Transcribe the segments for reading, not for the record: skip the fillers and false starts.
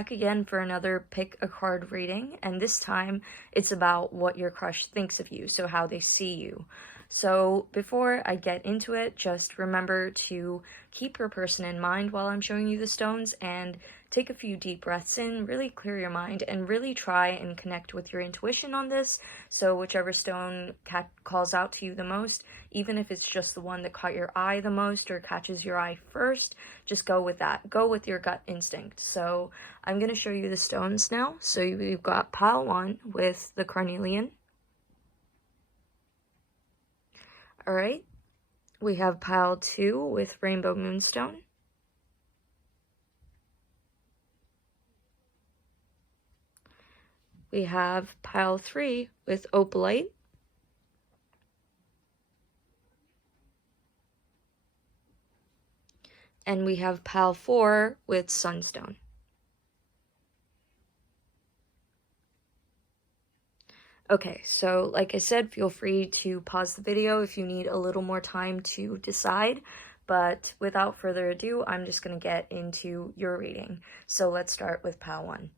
back again for another pick a card reading, and this time it's about what your crush thinks of you, so how they see you. So before I get into it, just remember to keep your person in mind while I'm showing you the stones, and take a few deep breaths in, really clear your mind, and really try and connect with your intuition on this. So whichever stone calls out to you the most, even if it's just the one that caught your eye the most or catches your eye first, just go with that. Go with your gut instinct. So I'm going to show you the stones now. So we've got pile 1 with the Carnelian. Alright, we have pile 2 with Rainbow Moonstone. We have pile 3 with Opalite. And we have pile 4 with Sunstone. Okay, so like I said, feel free to pause the video if you need a little more time to decide, but without further ado, I'm just going to get into your reading. So let's start with pile 1.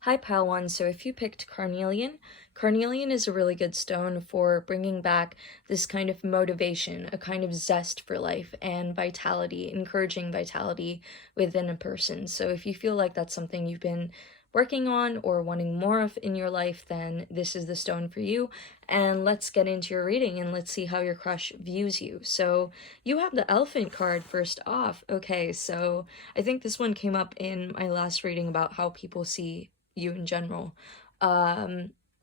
Hi pile 1, so if you picked Carnelian, Carnelian is a really good stone for bringing back this kind of motivation, a kind of zest for life and vitality, encouraging vitality within a person. So if you feel like that's something you've been working on or wanting more of in your life, then this is the stone for you. And let's get into your reading and let's see how your crush views you. So you have the elephant card first off. Okay, so I think this one came up in my last reading about how people see you in general.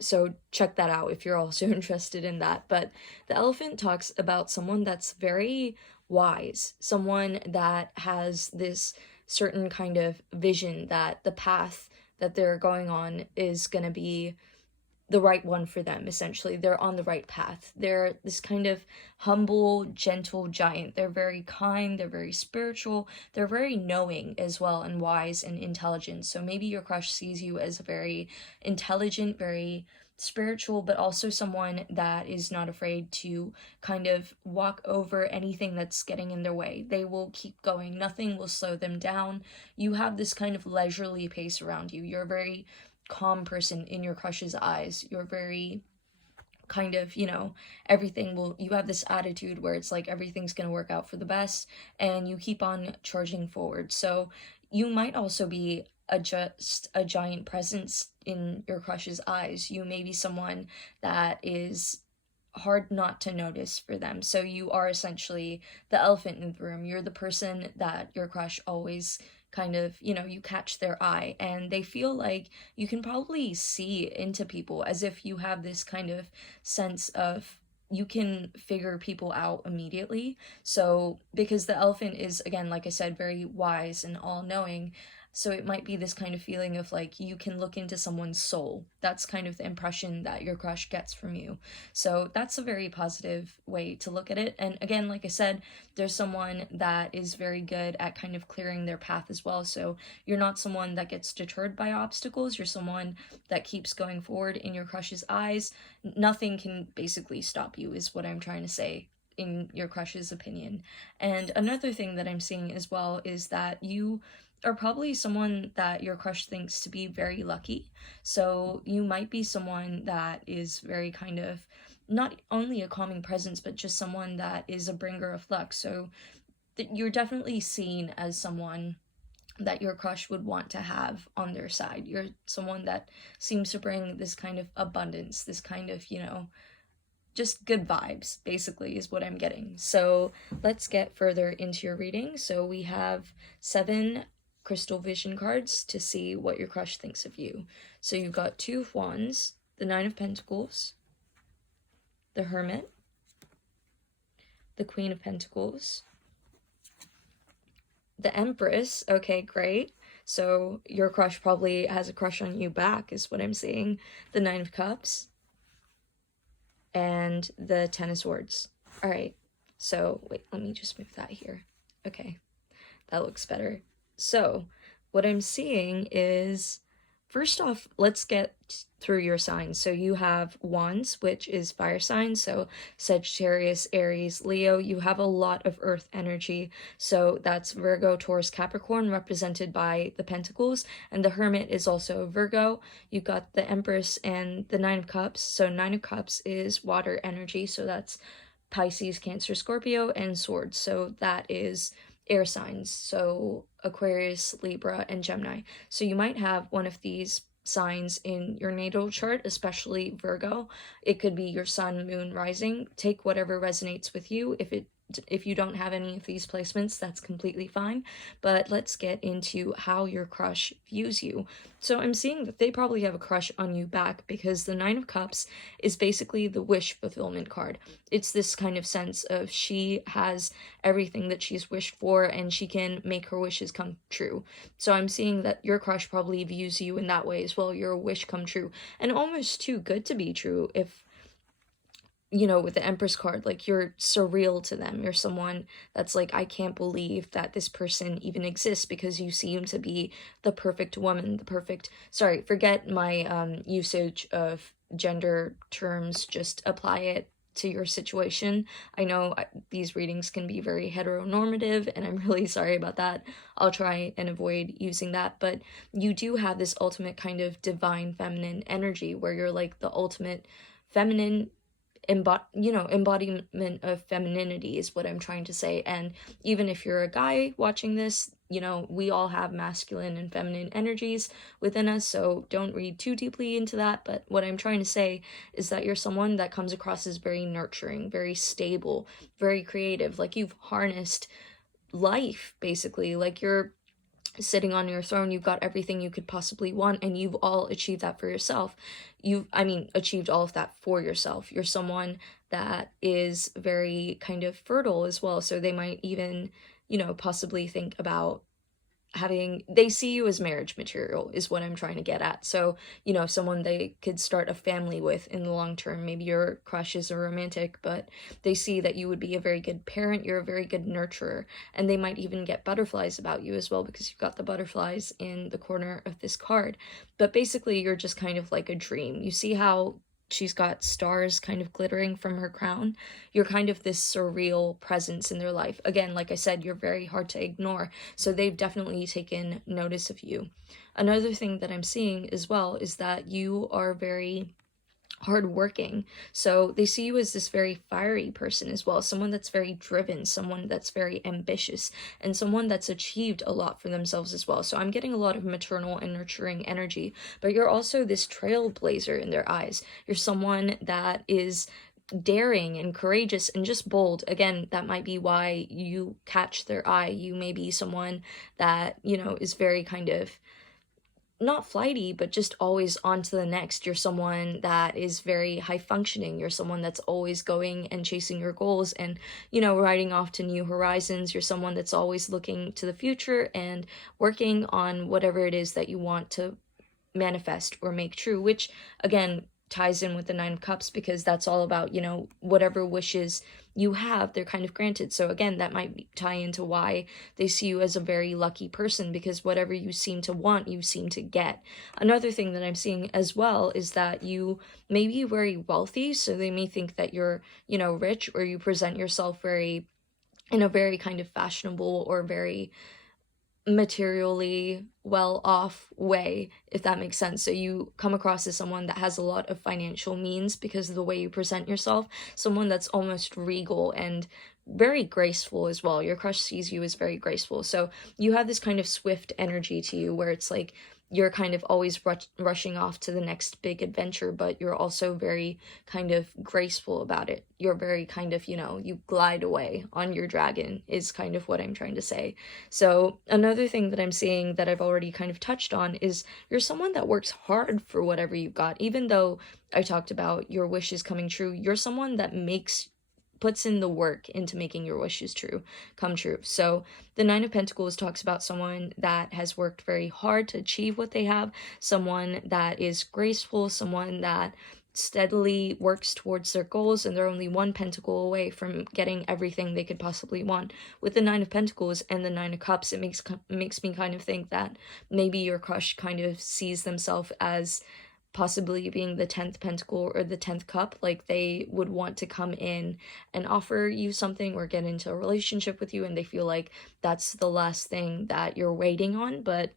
So check that out if you're also interested in that. But the elephant talks about someone that's very wise, someone that has this certain kind of vision that the path that they're going on is going to be the right one for them. Essentially, they're on the right path. They're this kind of humble, gentle giant. They're very kind, they're very spiritual, they're very knowing as well, and wise and intelligent. So maybe your crush sees you as a very intelligent, very spiritual, but also someone that is not afraid to kind of walk over anything that's getting in their way. They will keep going. Nothing will slow them down. You have this kind of leisurely pace around you. You're a very calm person in your crush's eyes. You're very kind of, you have this attitude where it's like everything's going to work out for the best, and you keep on charging forward. So you might also be just a giant presence in your crush's eyes. You may be someone that is hard not to notice for them. So you are essentially the elephant in the room. You're the person that your crush always kind of, you catch their eye, and they feel like you can probably see into people, as if you have this kind of sense of you can figure people out immediately. So because the elephant is, again, like I said, very wise and all-knowing, so it might be this kind of feeling of like you can look into someone's soul. That's kind of the impression that your crush gets from you. So that's a very positive way to look at it. And again, like I said, there's someone that is very good at kind of clearing their path as well. So you're not someone that gets deterred by obstacles. You're someone that keeps going forward in your crush's eyes. Nothing can basically stop you, is what I'm trying to say, in your crush's opinion. And another thing that I'm seeing as well is that you are probably someone that your crush thinks to be very lucky. So you might be someone that is very kind of not only a calming presence, but just someone that is a bringer of luck. So you're definitely seen as someone that your crush would want to have on their side. You're someone that seems to bring this kind of abundance, this kind of, just good vibes, basically, is what I'm getting. So let's get further into your reading. So we have 7 crystal vision cards to see what your crush thinks of you. So you've got 2 of Wands, the 9 of Pentacles, the Hermit, the Queen of Pentacles, the Empress. Okay, great. So your crush probably has a crush on you back, is what I'm seeing. The 9 of Cups, and the 10 of Swords. All right, so wait, let me just move that here. Okay, that looks better. So what I'm seeing is First off, let's get through your signs. So you have Wands, which is fire signs. So Sagittarius, Aries, Leo. You have a lot of earth energy. So that's Virgo, Taurus, Capricorn, represented by the Pentacles. And the Hermit is also Virgo. You got the Empress and the Nine of Cups. So Nine of Cups is water energy. So that's Pisces, Cancer, Scorpio, and Swords. So that is air signs. So Aquarius, Libra, and Gemini. So you might have one of these signs in your natal chart, especially Virgo. It could be your sun, moon, rising. Take whatever resonates with you. If you don't have any of these placements, that's completely fine. But let's get into how your crush views you. So I'm seeing that they probably have a crush on you back, because the Nine of Cups is basically the wish fulfillment card. It's this kind of sense of she has everything that she's wished for and she can make her wishes come true. So I'm seeing that your crush probably views you in that way as well. You're a wish come true, and almost too good to be true. If with the Empress card, like, you're surreal to them. You're someone that's like, I can't believe that this person even exists, because you seem to be the perfect woman, sorry, forget my usage of gender terms, just apply it to your situation. I know these readings can be very heteronormative, and I'm really sorry about that. I'll try and avoid using that, but you do have this ultimate kind of divine feminine energy where you're like the ultimate feminine embodiment of femininity is what I'm trying to say. And even if you're a guy watching this, we all have masculine and feminine energies within us, so don't read too deeply into that. But what I'm trying to say is that you're someone that comes across as very nurturing, very stable, very creative, like you've harnessed life, basically, like you're sitting on your throne, you've got everything you could possibly want, and you've all achieved that for yourself. Achieved all of that for yourself. You're someone that is very kind of fertile as well, so they might even, possibly think about they see you as marriage material, is what I'm trying to get at. So, someone they could start a family with in the long term. Maybe your crush is a romantic, but they see that you would be a very good parent, you're a very good nurturer, and they might even get butterflies about you as well, because you've got the butterflies in the corner of this card. But basically, you're just kind of like a dream. You see how she's got stars kind of glittering from her crown? You're kind of this surreal presence in their life. Again, like I said, you're very hard to ignore, so they've definitely taken notice of you. Another thing that I'm seeing as well is that you are very hardworking. So they see you as this very fiery person as well, someone that's very driven, someone that's very ambitious, and someone that's achieved a lot for themselves as well. So I'm getting a lot of maternal and nurturing energy, but you're also this trailblazer in their eyes. You're someone that is daring and courageous and just bold. Again, that might be why you catch their eye. You may be someone that, is very kind of not flighty, but just always on to the next. You're someone that is very high functioning. You're someone that's always going and chasing your goals and, riding off to new horizons. You're someone that's always looking to the future and working on whatever it is that you want to manifest or make true, which again ties in with the Nine of Cups, because that's all about, whatever wishes you have, they're kind of granted. So again, that might tie into why they see you as a very lucky person, because whatever you seem to want, you seem to get. Another thing that I'm seeing as well is that you may be very wealthy, so they may think that you're, rich, or you present yourself in a very kind of fashionable or very materially well off way, if that makes sense. So you come across as someone that has a lot of financial means because of the way you present yourself, someone that's almost regal and very graceful as well. Your crush sees you as very graceful. So you have this kind of swift energy to you where it's like you're kind of always rushing off to the next big adventure, but you're also very kind of graceful about it. You're very kind of, you glide away on your dragon, is kind of what I'm trying to say. So another thing that I'm seeing that I've already kind of touched on is you're someone that works hard for whatever you got. Even though I talked about your wishes coming true, you're someone that puts in the work into making your wishes come true. So the Nine of Pentacles talks about someone that has worked very hard to achieve what they have, someone that is graceful, someone that steadily works towards their goals, and they're only one pentacle away from getting everything they could possibly want. With the Nine of Pentacles and the Nine of Cups, it makes me kind of think that maybe your crush kind of sees themselves as possibly being the 10th pentacle or the 10th cup. Like, they would want to come in and offer you something or get into a relationship with you, and they feel like that's the last thing that you're waiting on. But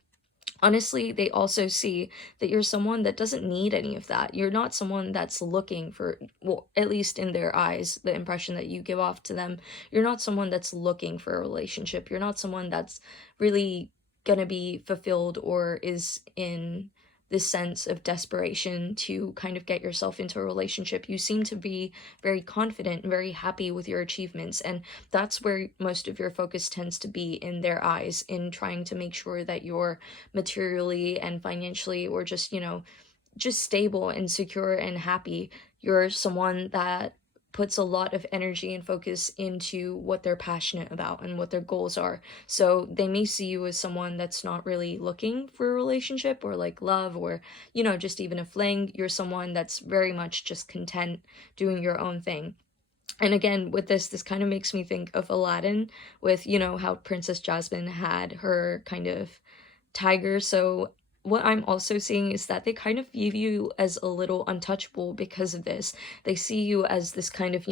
honestly, they also see that you're someone that doesn't need any of that. You're not someone that's looking for, well, at least in their eyes, the impression that you give off to them, you're not someone that's looking for a relationship. You're not someone that's really gonna be fulfilled or is in this sense of desperation to kind of get yourself into a relationship. You seem to be very confident and very happy with your achievements, and that's where most of your focus tends to be, in their eyes, in trying to make sure that you're materially and financially, or just, just stable and secure and happy. You're someone that puts a lot of energy and focus into what they're passionate about and what their goals are. So they may see you as someone that's not really looking for a relationship or like love or, just even a fling. You're someone that's very much just content doing your own thing. And again, with this kind of makes me think of Aladdin, with, how Princess Jasmine had her kind of tiger. So what I'm also seeing is that they kind of view you as a little untouchable because of this. They see you as this kind of,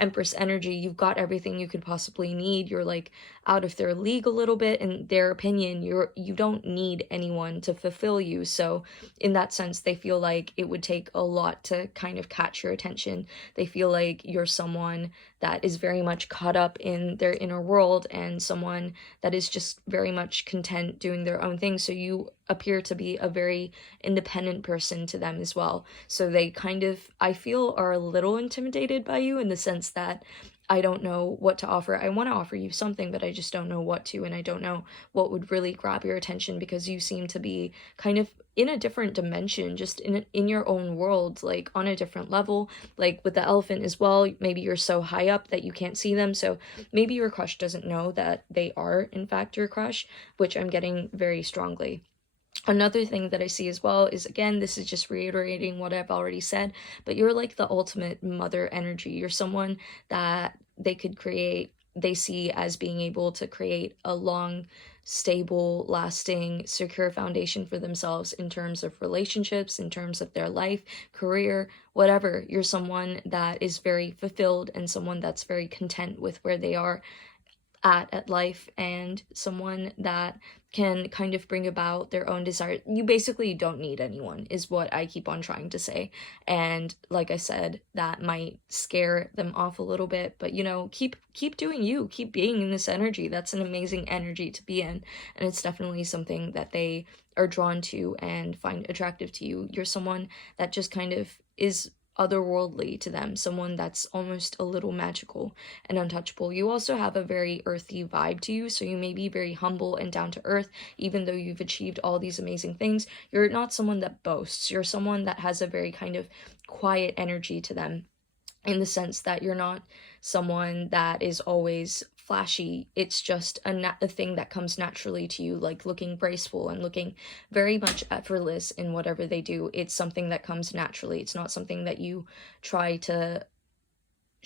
Empress energy. You've got everything you could possibly need. You're like out of their league a little bit, in their opinion. You don't need anyone to fulfill you. So in that sense, they feel like it would take a lot to kind of catch your attention. They feel like you're someone that is very much caught up in their inner world, and someone that is just very much content doing their own thing. So you appear to be a very independent person to them as well. So they kind of, I feel, are a little intimidated by you, in the sense that I don't know what to offer. I want to offer you something, but I just don't know what to, and I don't know what would really grab your attention, because you seem to be kind of in a different dimension, just in your own world, like on a different level. Like with the elephant as well, maybe you're so high up that you can't see them, so maybe your crush doesn't know that they are in fact your crush, which I'm getting very strongly. Another thing that I see as well is, again, this is just reiterating what I've already said, but you're like the ultimate mother energy. You're someone that they see as being able to create a long, stable, lasting, secure foundation for themselves in terms of relationships, in terms of their life, career, whatever. You're someone that is very fulfilled, and someone that's very content with where they are at life, and someone that can kind of bring about their own desire. You basically don't need anyone, is what I keep on trying to say. And like I said, that might scare them off a little bit, but keep doing you, keep being in this energy. That's an amazing energy to be in, and it's definitely something that they are drawn to and find attractive to you. You're someone that just kind of is otherworldly to them, someone that's almost a little magical and untouchable. You also have a very earthy vibe to you, so you may be very humble and down to earth, even though you've achieved all these amazing things. You're not someone that boasts. You're someone that has a very kind of quiet energy to them, in the sense that you're not someone that is always flashy. It's just a thing that comes naturally to you, like looking graceful and looking very much effortless in whatever they do. It's something that comes naturally. It's not something that you try to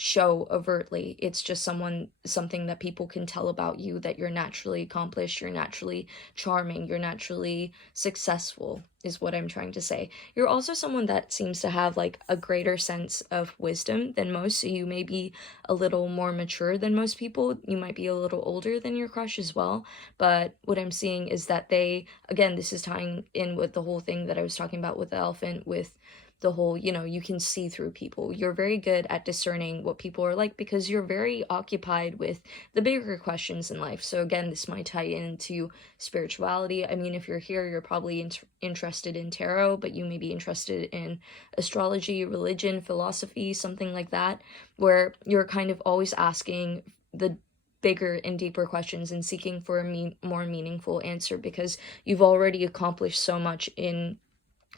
show overtly. It's just something that people can tell about you, that you're naturally accomplished, you're naturally charming, you're naturally successful, is what I'm trying to say. You're also someone that seems to have like a greater sense of wisdom than most, so you may be a little more mature than most people. You might be a little older than your crush as well, but what I'm seeing is that they, again, this is tying in with the whole thing that I was talking about with the elephant, with the whole, you can see through people. You're very good at discerning what people are like, because you're very occupied with the bigger questions in life. So again, this might tie into spirituality. I mean, if you're here, you're probably interested in tarot, but you may be interested in astrology, religion, philosophy, something like that, where you're kind of always asking the bigger and deeper questions and seeking for a more meaningful answer, because you've already accomplished so much in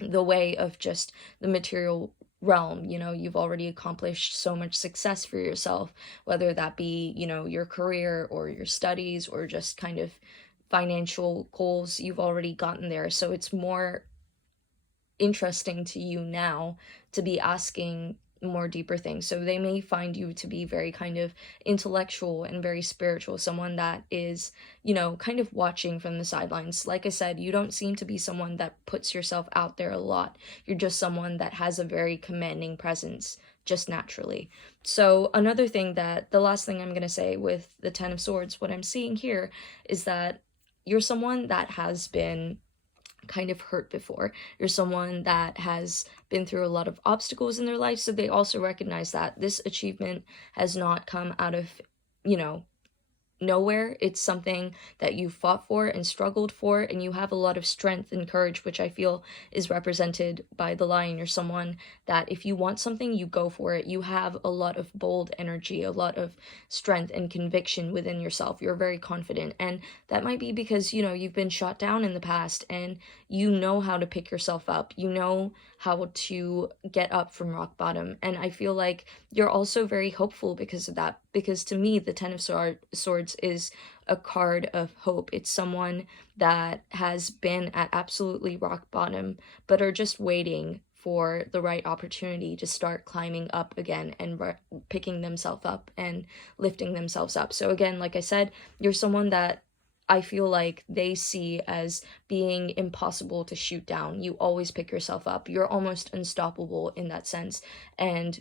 the way of just the material realm. You've already accomplished so much success for yourself, whether that be, your career or your studies or just kind of financial goals. You've already gotten there. So it's more interesting to you now to be asking more deeper things. So they may find you to be very kind of intellectual and very spiritual, someone that is, you know, kind of watching from the sidelines. Like I said, you don't seem to be someone that puts yourself out there a lot. You're just someone that has a very commanding presence just naturally. So another thing that, the last thing I'm going to say with the Ten of Swords, what I'm seeing here is that you're someone that has been kind of hurt before. You're someone that has been through a lot of obstacles in their life, so they also recognize that this achievement has not come out of, you know, nowhere. It's something that you fought for and struggled for, and you have a lot of strength and courage, which I feel is represented by the lion. You're someone that if you want something, you go for it. You have a lot of bold energy, a lot of strength and conviction within yourself. You're very confident, and that might be because, you know, you've been shot down in the past and you know how to pick yourself up. You know how to get up from rock bottom, and I feel like you're also very hopeful because of that, because to me the Ten of Swords is a card of hope. It's someone that has been at absolutely rock bottom but are just waiting for the right opportunity to start climbing up again and picking themselves up and lifting themselves up. So again, like I said, you're someone that I feel like they see as being impossible to shoot down. You always pick yourself up. You're almost unstoppable in that sense, and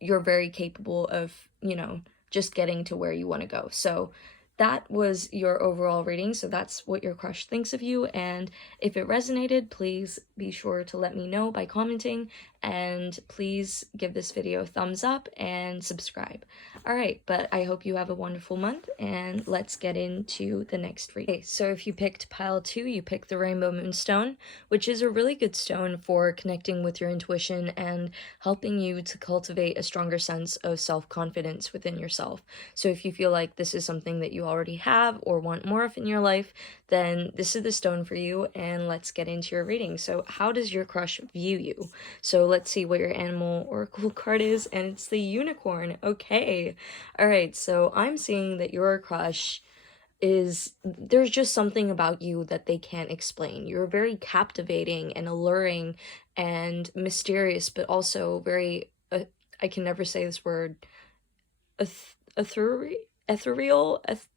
you're very capable of, you know, just getting to where you want to go. So that was your overall rating. So that's what your crush thinks of you. And if it resonated, please be sure to let me know by commenting, and please give this video a thumbs up and subscribe. All right, but I hope you have a wonderful month, and let's get into the next reading. Okay, so if you picked pile 2, you picked the Rainbow Moonstone, which is a really good stone for connecting with your intuition and helping you to cultivate a stronger sense of self-confidence within yourself. So if you feel like this is something that you already have or want more of in your life, then this is the stone for you, and let's get into your reading. So how does your crush view you? So let's see what your animal oracle card is, and it's the unicorn. Okay. All right, so I'm seeing that your crush is, there's just something about you that they can't explain. You're very captivating and alluring and mysterious, but also very, I can never say this word, ethereal?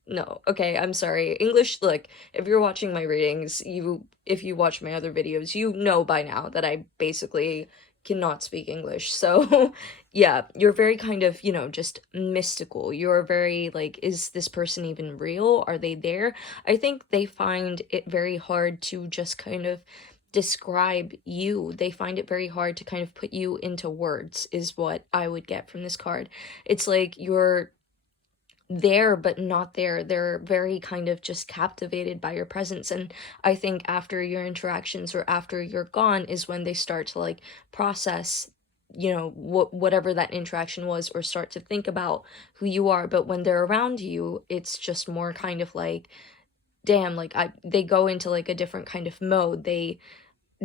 No, okay, I'm sorry. English, look, if you're watching my readings, if you watch my other videos, you know by now that I basically cannot speak English. So, yeah, you're very kind of, you know, just mystical. You're very, like, is this person even real? Are they there? I think they find it very hard to just kind of describe you. They find it very hard to kind of put you into words, is what I would get from this card. It's like you're there but not there. They're very kind of just captivated by your presence, and I think after your interactions or after you're gone is when they start to like process, you know, whatever that interaction was, or start to think about who you are. But when they're around you, it's just more kind of like, damn, like they go into like a different kind of mode. They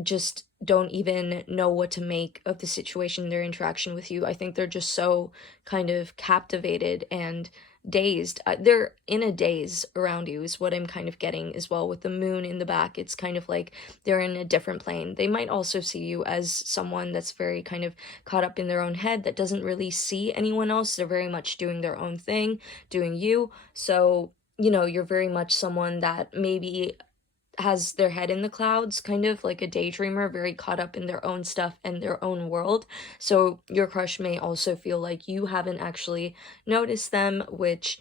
just don't even know what to make of the situation, their interaction with you. I think they're just so kind of captivated and dazed. They're in a daze around you is what I'm kind of getting as well. With the moon in the back, it's kind of like they're in a different plane. They might also see you as someone that's very kind of caught up in their own head, that doesn't really see anyone else. They're very much doing their own thing, doing you. So, you know, you're very much someone that maybe has their head in the clouds, kind of like a daydreamer, very caught up in their own stuff and their own world. So your crush may also feel like you haven't actually noticed them, which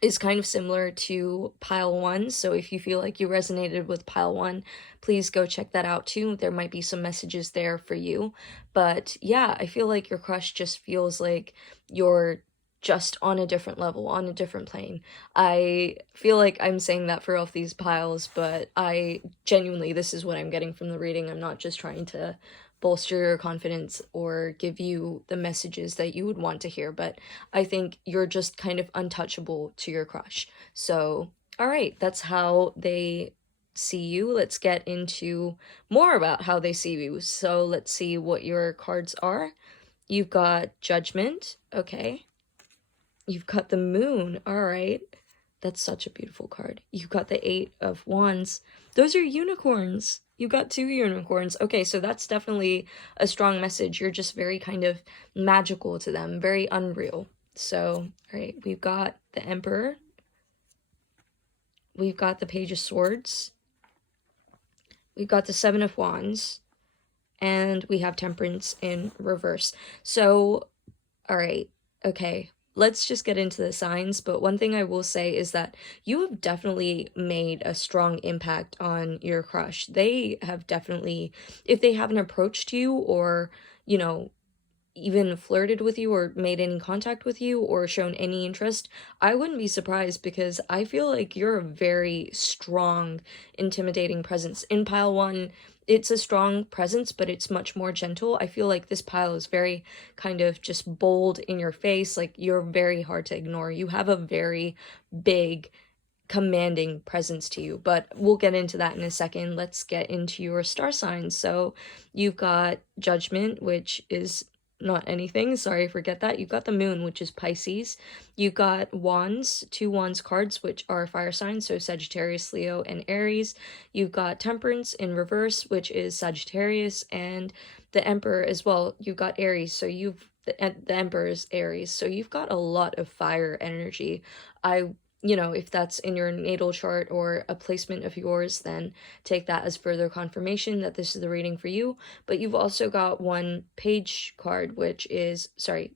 is kind of similar to pile 1. So if you feel like you resonated with pile 1, please go check that out too. There might be some messages there for you. But yeah, I feel like your crush just feels like you're just on a different level, on a different plane. I feel like I'm saying that for all of these piles, but I genuinely, this is what I'm getting from the reading. I'm not just trying to bolster your confidence or give you the messages that you would want to hear, but I think you're just kind of untouchable to your crush. So, all right, that's how they see you. Let's get into more about how they see you. So let's see what your cards are. You've got Judgment, okay. You've got the Moon, all right. That's such a beautiful card. You've got the 8 of Wands. Those are unicorns. You got two unicorns. Okay, so that's definitely a strong message. You're just very kind of magical to them, very unreal. So, all right, we've got the Emperor. We've got the Page of Swords. We've got the Seven of Wands. And we have Temperance in reverse. So, all right, okay. Let's just get into the signs, but one thing I will say is that you have definitely made a strong impact on your crush. They have definitely, if they haven't approached you or, you know, even flirted with you or made any contact with you or shown any interest, I wouldn't be surprised because I feel like you're a very strong, intimidating presence. In pile one, it's a strong presence, but it's much more gentle. I feel like this pile is very kind of just bold in your face. Like, you're very hard to ignore. You have a very big, commanding presence to you, but we'll get into that in a second. Let's get into your star signs. So you've got Judgment, which is not anything, sorry, forget that. You've got the Moon, which is Pisces. You've got Wands, two Wands cards, which are fire signs, so Sagittarius, Leo, and Aries. You've got Temperance in reverse, which is Sagittarius, and the Emperor as well. You've got Aries, so the Emperor is Aries, so you've got a lot of fire energy. If that's in your natal chart or a placement of yours, then take that as further confirmation that this is the reading for you. But you've also got one page card,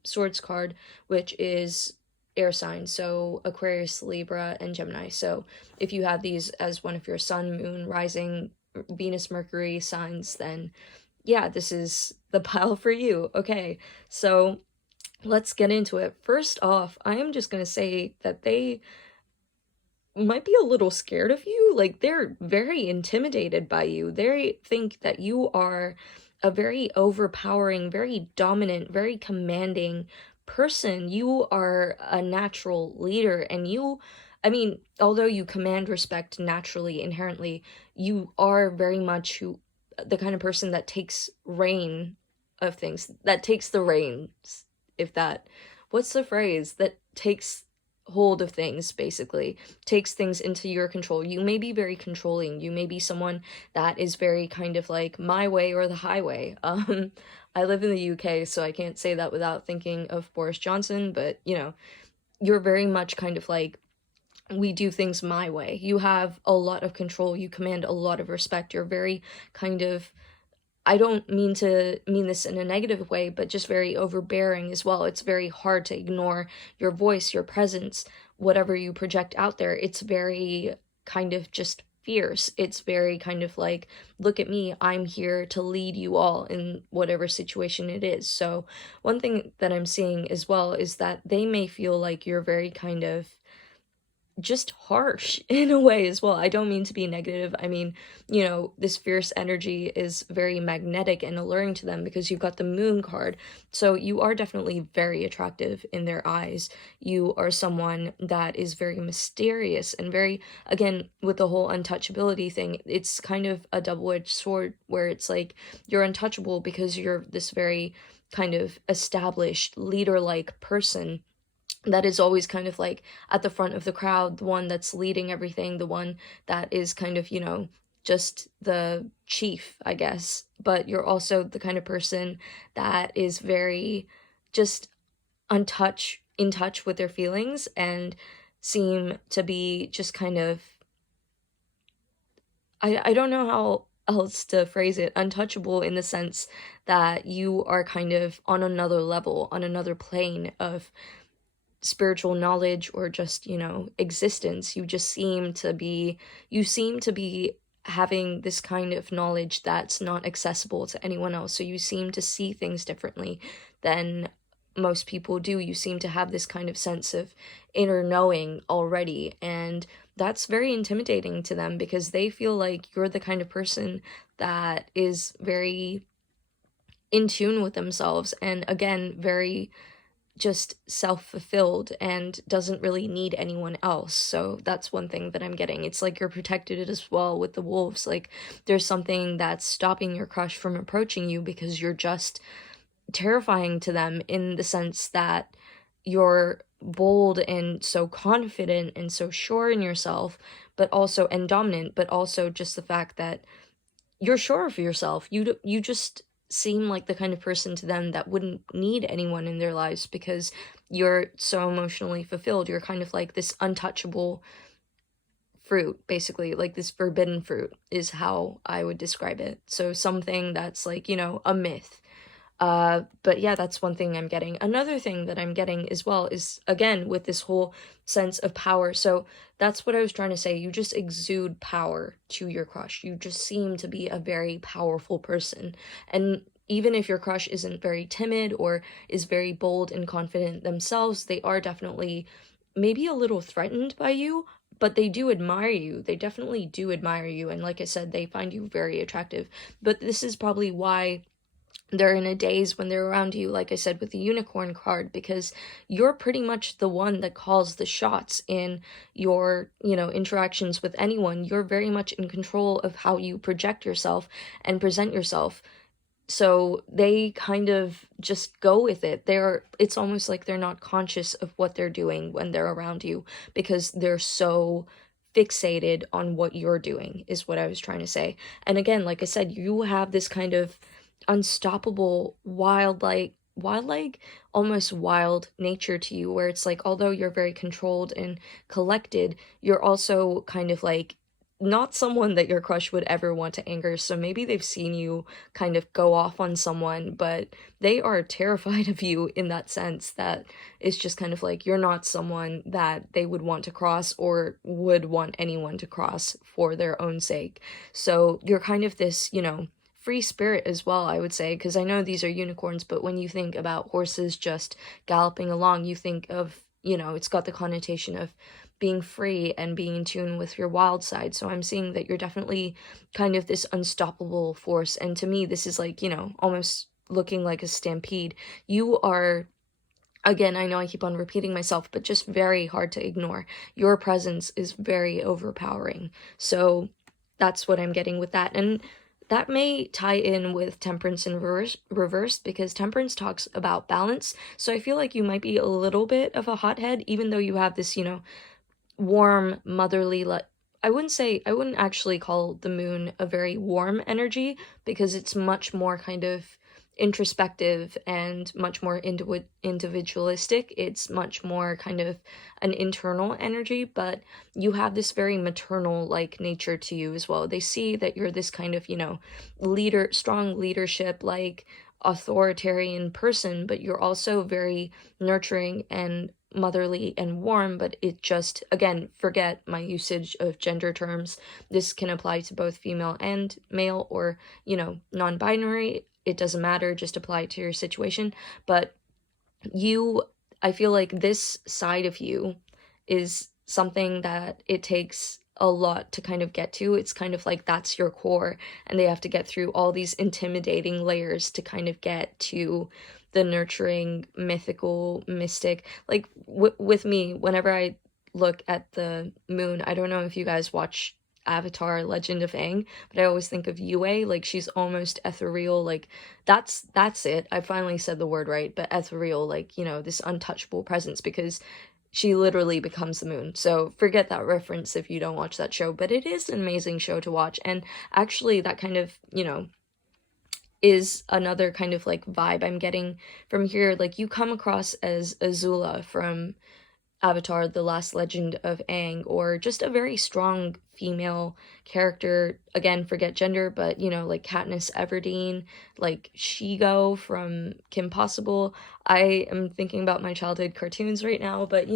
swords card, which is air signs, so Aquarius, Libra, and Gemini. So if you have these as one of your sun, moon, rising, Venus, Mercury signs, then yeah, this is the pile for you. Okay, so let's get into it. First off, I am just going to say that they might be a little scared of you. Like, they're very intimidated by you. They think that you are a very overpowering, very dominant, very commanding person. You are a natural leader, and although you command respect naturally, inherently, you are very much the kind of person that takes reign of things, that takes the reins, what's the phrase, that takes hold of things, basically takes things into your control. You may be very controlling, you may be someone that is very kind of like my way or the highway. I live in the UK, so I can't say that without thinking of Boris Johnson, but you're very much kind of like, we do things my way. You have a lot of control, you command a lot of respect, you're very kind of, I don't mean this in a negative way, but just very overbearing as well. It's very hard to ignore your voice, your presence, whatever you project out there. It's very kind of just fierce. It's very kind of like, look at me, I'm here to lead you all in whatever situation it is. So one thing that I'm seeing as well is that they may feel like you're very kind of just harsh in a way as well. I don't mean to be negative. I mean, this fierce energy is very magnetic and alluring to them because you've got the Moon card. So you are definitely very attractive in their eyes. You are someone that is very mysterious and very, again, with the whole untouchability thing, it's kind of a double-edged sword where it's like you're untouchable because you're this very kind of established leader-like person that is always kind of like at the front of the crowd, the one that's leading everything, the one that is kind of, just the chief, I guess. But you're also the kind of person that is very just in touch with their feelings and seem to be just kind of, I don't know how else to phrase it, untouchable in the sense that you are kind of on another level, on another plane of spiritual knowledge or just existence. You seem to be having this kind of knowledge that's not accessible to anyone else, so you seem to see things differently than most people do. You seem to have this kind of sense of inner knowing already, and that's very intimidating to them because they feel like you're the kind of person that is very in tune with themselves and, again, very just self-fulfilled and doesn't really need anyone else. So that's one thing that I'm getting. It's like you're protected as well with the wolves. Like, there's something that's stopping your crush from approaching you because you're just terrifying to them in the sense that you're bold and so confident and so sure in yourself, but also, and dominant, but also just the fact that you're sure of yourself. You just seem like the kind of person to them that wouldn't need anyone in their lives because you're so emotionally fulfilled. You're kind of like this untouchable fruit, basically, like this forbidden fruit is how I would describe it. So something that's like, a myth. But yeah, that's one thing I'm getting. Another thing that I'm getting as well is, again, with this whole sense of power. So that's what I was trying to say. You just exude power to your crush. You just seem to be a very powerful person. And even if your crush isn't very timid or is very bold and confident themselves, they are definitely maybe a little threatened by you, but they do admire you. They definitely do admire you. And like I said, they find you very attractive. But this is probably why they're in a daze when they're around you, like I said with the unicorn card, because you're pretty much the one that calls the shots in your, interactions with anyone. You're very much in control of how you project yourself and present yourself. So they kind of just go with it. It's almost like they're not conscious of what they're doing when they're around you because they're so fixated on what you're doing, is what I was trying to say. And again, like I said, you have this kind of unstoppable wild, almost wild nature to you, where it's like, although you're very controlled and collected, you're also kind of like not someone that your crush would ever want to anger. So maybe they've seen you kind of go off on someone, but they are terrified of you in that sense, that it's just kind of like you're not someone that they would want to cross or would want anyone to cross for their own sake. So you're kind of this, free spirit as well, I would say, because I know these are unicorns, but when you think about horses just galloping along, you think of, it's got the connotation of being free and being in tune with your wild side. So I'm seeing that you're definitely kind of this unstoppable force. And to me, this is like, almost looking like a stampede. You are, again, I know I keep on repeating myself, but just very hard to ignore. Your presence is very overpowering. So that's what I'm getting with that. And that may tie in with Temperance in reverse, because Temperance talks about balance. So I feel like you might be a little bit of a hothead, even though you have this, warm, motherly, I wouldn't actually call the moon a very warm energy, because it's much more kind of introspective and much more individualistic. It's much more kind of an internal energy, but you have this very maternal like nature to you as well. They see that you're this kind of, strong leadership, like authoritarian person, but you're also very nurturing and motherly and warm. But it just, again, forget my usage of gender terms. This can apply to both female and male, or, non-binary. It doesn't matter, just apply it to your situation. But I feel like this side of you is something that it takes a lot to kind of get to. It's kind of like that's your core, and they have to get through all these intimidating layers to kind of get to the nurturing, mythical, mystic. Like with me, whenever I look at the moon, I don't know if you guys watch Avatar Legend of Aang, but I always think of Yue, like she's almost ethereal, like that's it. I finally said the word right, but ethereal, like, this untouchable presence, because she literally becomes the moon. So forget that reference if you don't watch that show, but it is an amazing show to watch. And actually that kind of, is another kind of like vibe I'm getting from here. Like you come across as Azula from Avatar, The Last Legend of Aang, or just a very strong female character. Again, forget gender, but like Katniss Everdeen, like Shigo from Kim Possible. I am thinking about my childhood cartoons right now, but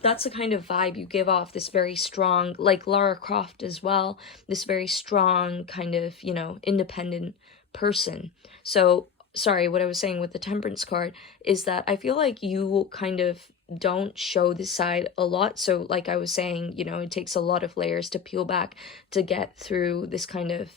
that's the kind of vibe you give off, this very strong, like Lara Croft as well, this very strong kind of, independent person. So, sorry, what I was saying with the Temperance card is that I feel like you kind of don't show this side a lot. So like I was saying, it takes a lot of layers to peel back to get through this kind of,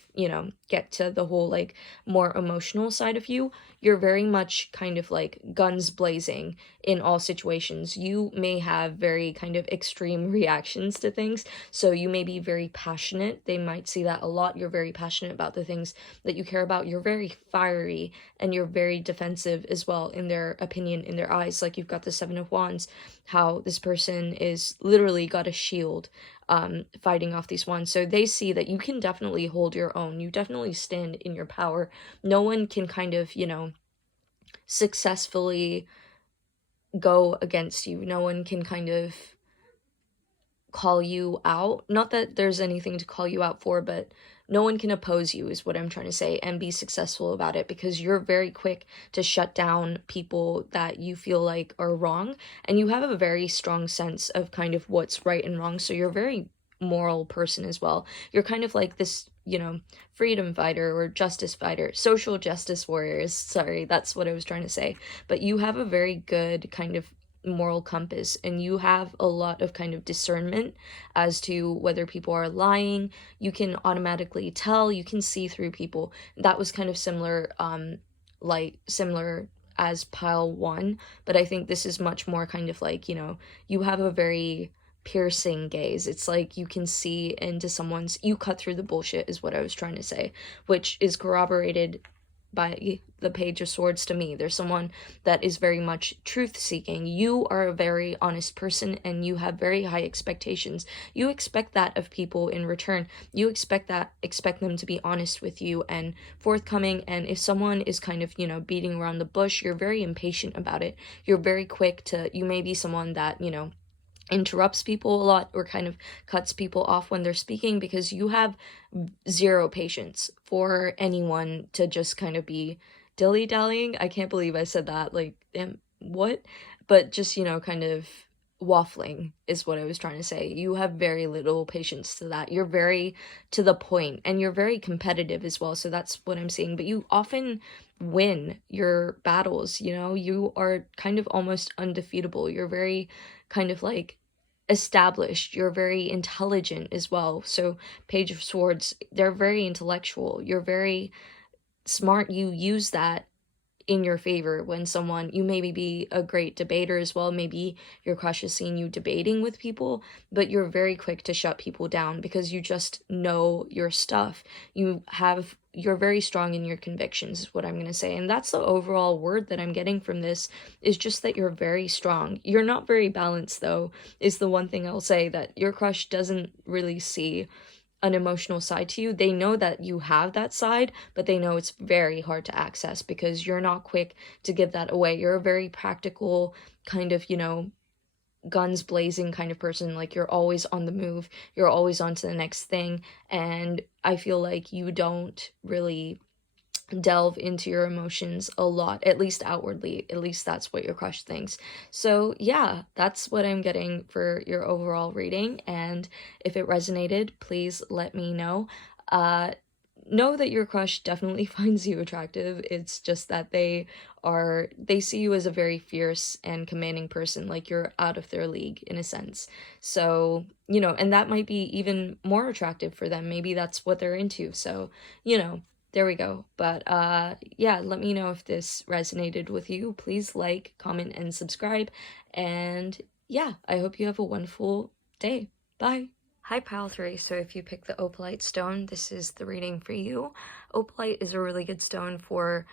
get to the whole like more emotional side of you. You're very much kind of like guns blazing in all situations. You may have very kind of extreme reactions to things. So you may be very passionate. They might see that a lot. You're very passionate about the things that you care about. You're very fiery, and you're very defensive as well in their opinion, in their eyes. Like you've got the Seven of Wands. wands, how this person is literally got a shield fighting off these wands. So they see that you can definitely hold your own. You definitely stand in your power. No one can kind of, successfully go against you. No one can kind of call you out. Not that there's anything to call you out for, but no one can oppose you is what I'm trying to say, and be successful about it, because you're very quick to shut down people that you feel like are wrong, and you have a very strong sense of kind of what's right and wrong. So you're a very moral person as well. You're kind of like this, freedom fighter or justice fighter, social justice warriors. Sorry, that's what I was trying to say. But you have a very good kind of moral compass, and you have a lot of kind of discernment as to whether people are lying. You can automatically tell, you can see through people. That was kind of similar, similar as pile 1, but I think this is much more kind of like, you have a very piercing gaze. It's like you can see into someone's, you cut through the bullshit is what I was trying to say, which is corroborated by the Page of Swords to me. There's someone that is very much truth-seeking. You are a very honest person, and you have very high expectations. You expect that of people in return. You expect them to be honest with you and forthcoming, and if someone is kind of, beating around the bush, you're very impatient about it. You're very quick to, you may be someone that, interrupts people a lot or kind of cuts people off when they're speaking, because you have zero patience for anyone to just kind of be dilly-dallying. I can't believe I said that, like, what? But just, kind of waffling is what I was trying to say. You have very little patience to that. You're very to the point, and you're very competitive as well, so that's what I'm saying. But you often win your battles, you are kind of almost undefeatable. You're very kind of like established. You're very intelligent as well. So Page of Swords, they're very intellectual. You're very smart. You use that in your favor when someone, you maybe be a great debater as well. Maybe your crush is seeing you debating with people, but you're very quick to shut people down because you just know your stuff. You're very strong in your convictions is what I'm going to say. And that's the overall word that I'm getting from this, is just that you're very strong. You're not very balanced, though, is the one thing I'll say, that your crush doesn't really see an emotional side to you. They know that you have that side, but they know it's very hard to access because you're not quick to give that away. You're a very practical kind of, guns blazing kind of person. Like, you're always on the move. You're always on to the next thing. And I feel like you don't really delve into your emotions a lot, at least outwardly. At least that's what your crush thinks. So yeah, that's what I'm getting for your overall reading, and if it resonated, please let me know. Know that your crush definitely finds you attractive. It's just that they see you as a very fierce and commanding person, like you're out of their league in a sense. So, and that might be even more attractive for them. Maybe that's what they're into. So, there we go. But yeah, let me know if this resonated with you. Please like, comment, and subscribe. And yeah, I hope you have a wonderful day. Bye. Hi, Pile 3. So if you pick the Opalite stone, this is the reading for you. Opalite is a really good stone for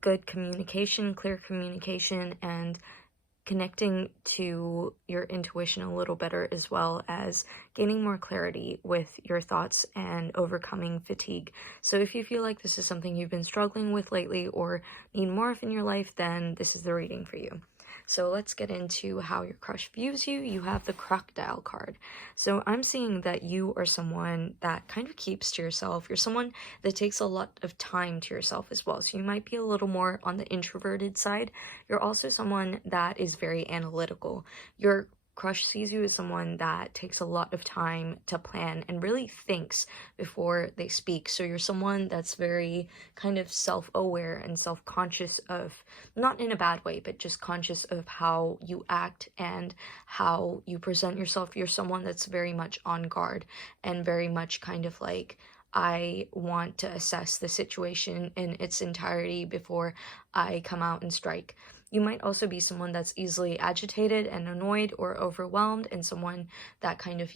good communication, clear communication, and connecting to your intuition a little better, as well as gaining more clarity with your thoughts and overcoming fatigue. So if you feel like this is something you've been struggling with lately or need more of in your life, then this is the reading for you. So let's get into how your crush views you. You have the Crocodile card. So I'm seeing that you are someone that kind of keeps to yourself. You're someone that takes a lot of time to yourself as well. So you might be a little more on the introverted side. You're also someone that is very analytical. Your crush sees you as someone that takes a lot of time to plan and really thinks before they speak. So you're someone that's very kind of self-aware and self-conscious of, not in a bad way, but just conscious of how you act and how you present yourself. You're someone that's very much on guard and very much kind of like, I want to assess the situation in its entirety before I come out and strike. You might also be someone that's easily agitated and annoyed or overwhelmed, and someone that kind of,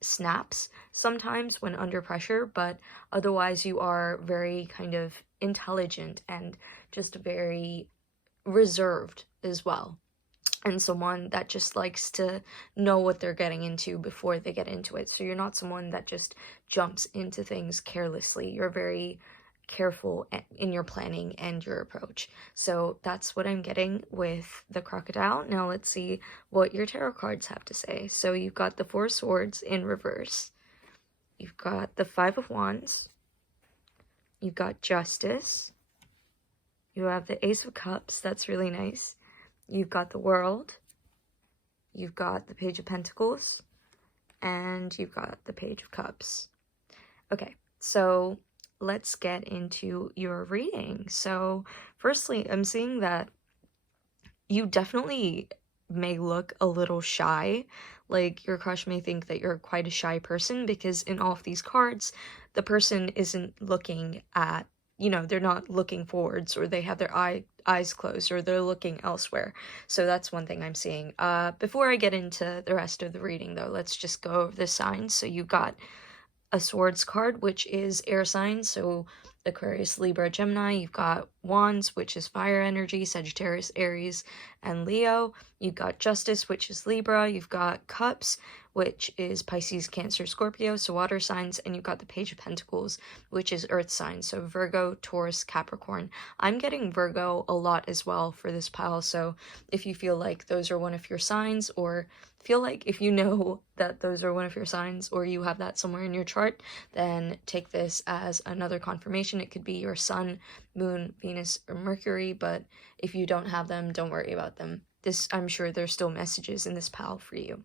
snaps sometimes when under pressure, but otherwise you are very kind of intelligent and just very reserved as well. and someone that just likes to know what they're getting into before they get into it. So you're not someone that just jumps into things carelessly. You're very careful in your planning and your approach. So that's what I'm getting with the crocodile. Now let's see what your tarot cards have to say. So you've got the Four Swords in reverse. You've got the Five of Wands. You've got Justice. You have the Ace of Cups. That's really nice. You've got the World, you've got the Page of Pentacles, and you've got the Page of Cups. Okay, so let's get into your reading. So firstly, I'm seeing that you definitely may look a little shy. Like, your crush may think that you're quite a shy person, because in all of these cards, the person isn't looking at, they're not looking forwards, or they have their eyes closed, or they're looking elsewhere. So that's one thing I'm seeing. Before I get into the rest of the reading, though, let's just go over the signs. So you got a Swords card, which is air signs, so Aquarius, Libra, Gemini. You've got Wands, which is fire energy, Sagittarius, Aries, and Leo. You've got Justice, which is Libra. You've got Cups, which is Pisces, Cancer, Scorpio, so water signs. And you've got the Page of Pentacles, which is earth signs, so Virgo, Taurus, Capricorn. I'm getting Virgo a lot as well for this pile, so if you feel like those are one of your signs, or feel like if you know that those are one of your signs, or you have that somewhere in your chart, then take this as another confirmation. It could be your Sun, Moon, Venus, or Mercury, but if you don't have them, don't worry about them. I'm sure there's still messages in this pile for you.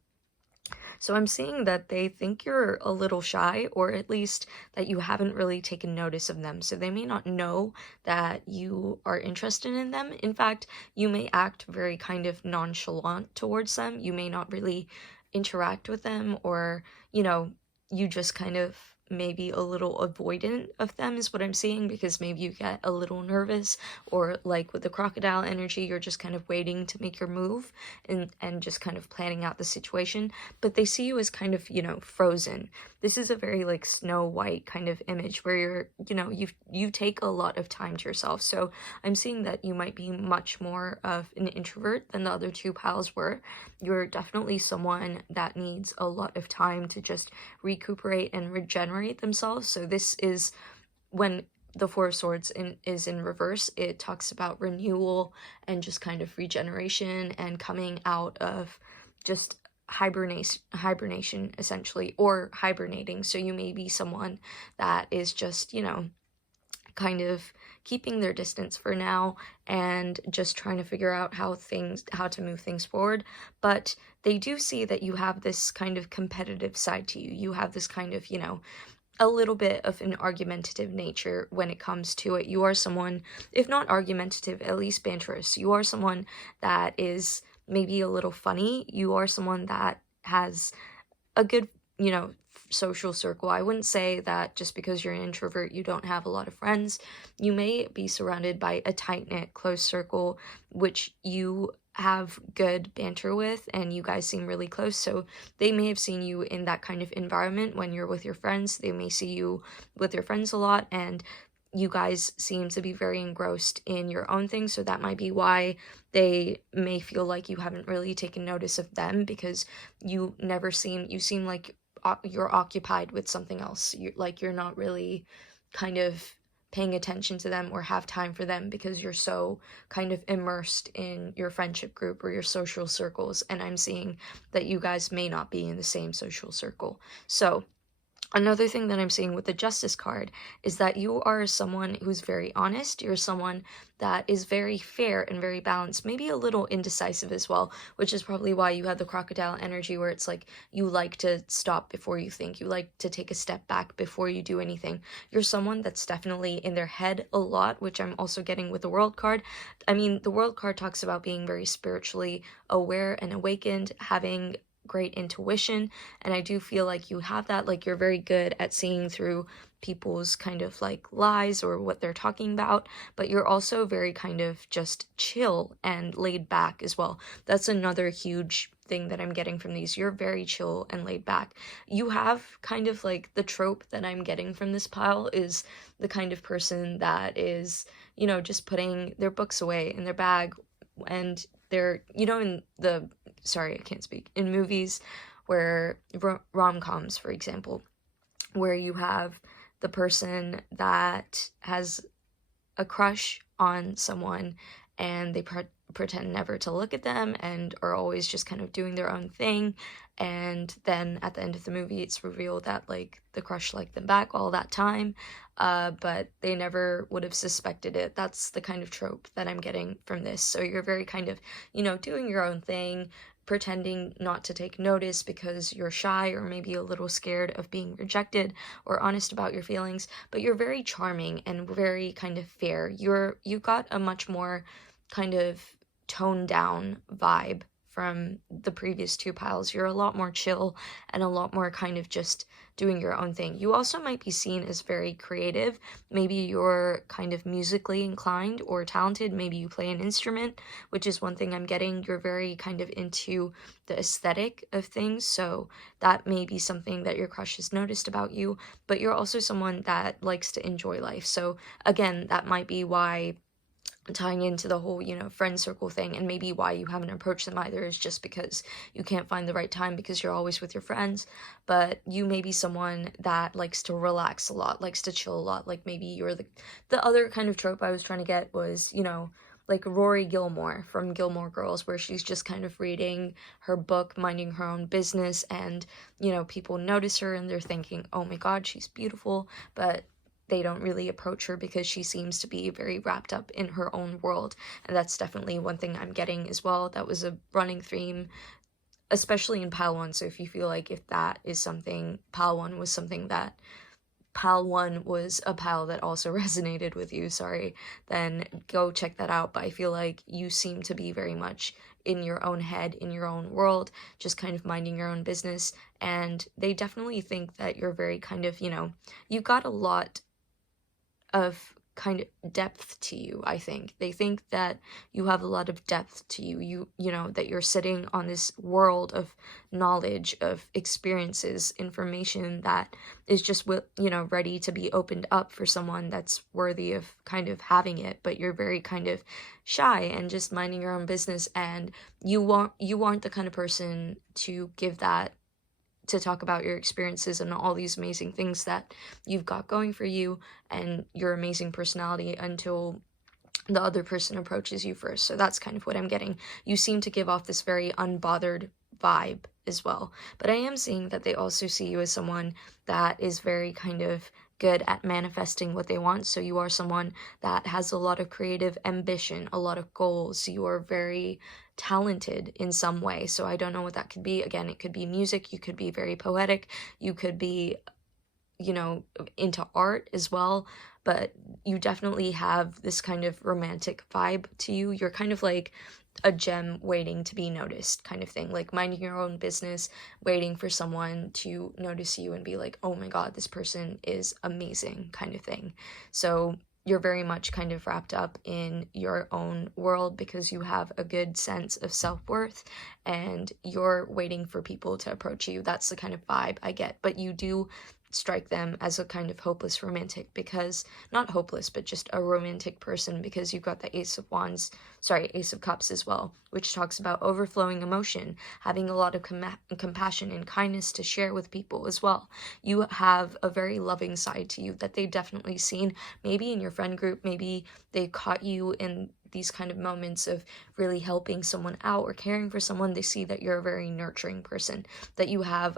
So I'm seeing that they think you're a little shy, or at least that you haven't really taken notice of them. So they may not know that you are interested in them. In fact, you may act very kind of nonchalant towards them. You may not really interact with them, or, you just kind of maybe a little avoidant of them is what I'm seeing, because maybe you get a little nervous, or like with the crocodile energy, you're just kind of waiting to make your move, and just kind of planning out the situation. But they see you as kind of, frozen. This is a very like Snow White kind of image, where you take a lot of time to yourself. So I'm seeing that you might be much more of an introvert than the other two piles were. You're definitely someone that needs a lot of time to just recuperate and regenerate themselves. So this is when the Four of Swords is in reverse. It talks about renewal and just kind of regeneration and coming out of just hibernation essentially, or hibernating. So you may be someone that is just, kind of keeping their distance for now and just trying to figure out how to move things forward. But they do see that you have this kind of competitive side to you. You have this kind of, a little bit of an argumentative nature when it comes to it. You are someone, if not argumentative, at least banterous. You are someone that is maybe a little funny. You are someone that has a good, social circle. I wouldn't say that just because you're an introvert, you don't have a lot of friends. You may be surrounded by a tight-knit, close circle, which you have good banter with, and you guys seem really close. So they may have seen you in that kind of environment when you're with your friends. They may see you with your friends a lot, and you guys seem to be very engrossed in your own thing. So that might be why they may feel like you haven't really taken notice of them, because you seem like you're occupied with something else. You're not really kind of paying attention to them or have time for them, because you're so kind of immersed in your friendship group or your social circles. And I'm seeing that you guys may not be in the same social circle. So another thing that I'm seeing with the Justice card is that you are someone who's very honest. You're someone that is very fair and very balanced, maybe a little indecisive as well, which is probably why you have the crocodile energy, where it's like you like to stop before you think. You like to take a step back before you do anything. You're someone that's definitely in their head a lot, which I'm also getting with the World card. I mean, the World card talks about being very spiritually aware and awakened, having great intuition, and I do feel like you have that. Like, you're very good at seeing through people's kind of like lies or what they're talking about, but you're also very kind of just chill and laid back as well. That's another huge thing that I'm getting from these. You're very chill and laid back. You have kind of like the trope that I'm getting from this pile is the kind of person that is, just putting their books away in their bag and they're, in sorry, I can't speak, in movies where rom-coms, for example, where you have the person that has a crush on someone and they pretend never to look at them and are always just kind of doing their own thing, and then at the end of the movie it's revealed that like the crush liked them back all that time, but they never would have suspected it. That's the kind of trope that I'm getting from this. So you're very kind of, doing your own thing, pretending not to take notice because you're shy or maybe a little scared of being rejected or honest about your feelings, but you're very charming and very kind of fair. You got a much more kind of toned down vibe from the previous two piles. You're a lot more chill and a lot more kind of just doing your own thing. You also might be seen as very creative. Maybe you're kind of musically inclined or talented. Maybe you play an instrument, which is one thing I'm getting. You're very kind of into the aesthetic of things, so that may be something that your crush has noticed about you, but you're also someone that likes to enjoy life. So again, that might be why, tying into the whole, friend circle thing, and maybe why you haven't approached them either is just because you can't find the right time because you're always with your friends. But you may be someone that likes to relax a lot, likes to chill a lot. Like maybe you're the other kind of trope I was trying to get was, like Rory Gilmore from Gilmore Girls, where she's just kind of reading her book, minding her own business, and, people notice her and they're thinking, oh my god, she's beautiful, but they don't really approach her because she seems to be very wrapped up in her own world. And that's definitely one thing I'm getting as well. That was a running theme, especially in Pile 1. So if you feel like if that is something, Pile 1 was something that, Pile 1 was a pile that also resonated with you, sorry, then go check that out. But I feel like you seem to be very much in your own head, in your own world, just kind of minding your own business. And they definitely think that you're very kind of, you've got a lot of kind of depth to you. I think they think that you have a lot of depth to you, that you're sitting on this world of knowledge, of experiences, information that is just ready to be opened up for someone that's worthy of kind of having it. But you're very kind of shy and just minding your own business, and you aren't the kind of person to give that, to talk about your experiences and all these amazing things that you've got going for you and your amazing personality until the other person approaches you first. So that's kind of what I'm getting. You seem to give off this very unbothered vibe as well. But I am seeing that they also see you as someone that is very kind of good at manifesting what they want. So you are someone that has a lot of creative ambition, a lot of goals. You are very talented in some way. So I don't know what that could be. Again, it could be music, you could be very poetic, you could be, into art as well, but you definitely have this kind of romantic vibe to you. You're kind of like a gem waiting to be noticed kind of thing, like minding your own business, waiting for someone to notice you and be like, oh my god, this person is amazing kind of thing. So you're very much kind of wrapped up in your own world because you have a good sense of self-worth and you're waiting for people to approach you. That's the kind of vibe I get. But you do strike them as a kind of hopeless romantic, because not hopeless but just a romantic person, because you've got the Ace of Cups as well, which talks about overflowing emotion, having a lot of compassion and kindness to share with people as well. You have a very loving side to you that they've definitely seen, maybe in your friend group, maybe they caught you in these kind of moments of really helping someone out or caring for someone. They see that you're a very nurturing person, that you have